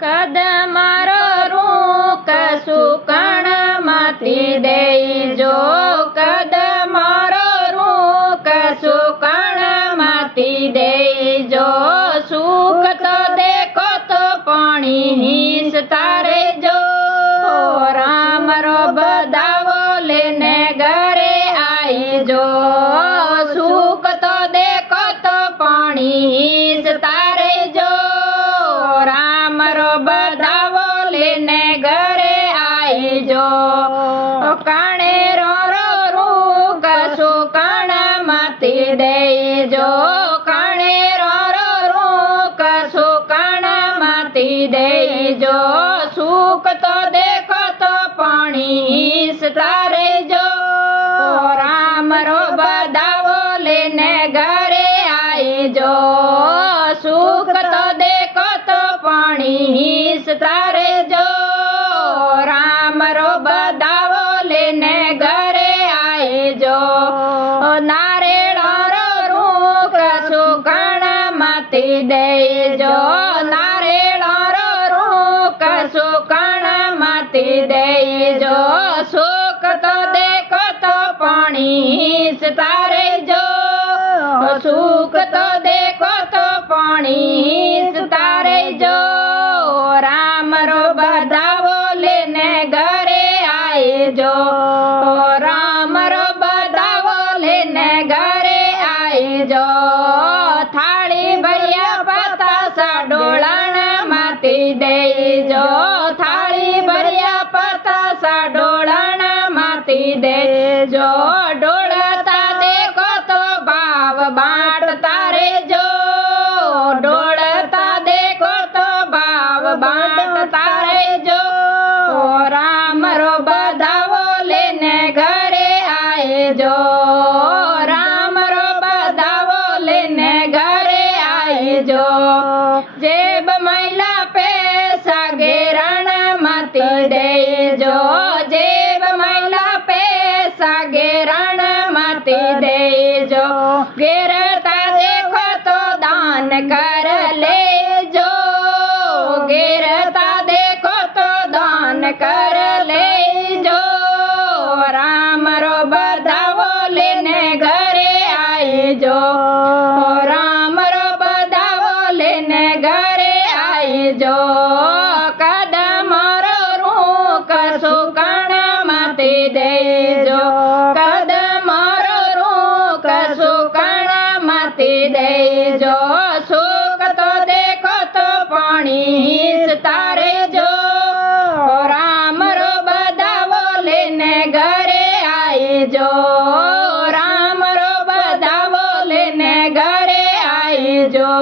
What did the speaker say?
કદ મારો રૂક સુકણ માતી દેજો, કદ મારો રૂક સુકણ માતી દેજો, સુખ તો દેખો તો પાણી તારે જો, રામ રો બધાવો લેને ઘરે આઈ જો, સુખ તો દેખો તો પાણી તારે જો, રામ રો બધાવો લેને ઘરે આઈ જો, કાણે રો રૂક સુકણ માતી દેજો, કાણે રો રૂક સુકણ માતી દેજો, સુખ તો દેખો તો પાણી તારે જો, રામ રો બધાવો લેને ઘરે આઈ જો, સુખ તો દેખો તો પાણી તારે જો, રામ રો બધાવો લેને ઘરે આઈ જો, નારેળ રો રૂક સુકણ માતી દેજો, નારેળ રો રૂક સુકણ માતી દેજો, સુખ તો દેખો તો પાણી તારે જો, સુખ તો દેખો તો પાણી તારે જો, રામ રો બધાવો લેને ઘરે આઈ જો, રામ રો બધાવો લેને ઘરે આઈ જો, થાળી ભર્યા પતાસા ડોળણ માતી દેજો, થાળી ભર્યા પતાસા ડોળણ માતી દેજો, ડોળતા દેખો તો ભાવ બાટ તારે જો, ડોળતા દેખો તો ભાવ બાટ તારે જો, રામ રો બધાવો લેને ઘરે આઈ જો, રામ રો બધાવો લેને ઘરે આઈ જો, જેબ મહિલા પૈસા ઘેરણ માતી દેજો, જેબ મહિલા પૈસા ઘેરણ માતી દેજો, ઘેરતા દેખો તો દાન કર લેજો, ઘેરતા દેખો તો દાન કર લેજો, રામ રો બધાવો લેને ઘરે આઈ જો, રામ રો બધાવો લેને ઘરે આઈ જો, કદ મારો રૂક સુકણ માતી દેજો, કદ મારો રૂક સુકણ માતી દેજો, સુખ તો દેખો તો પાણી તારે જો, રામ રો બધાવો લેને ઘરે આઈ જો, રામ રો બધાવો લેને ઘરે આઈ જો.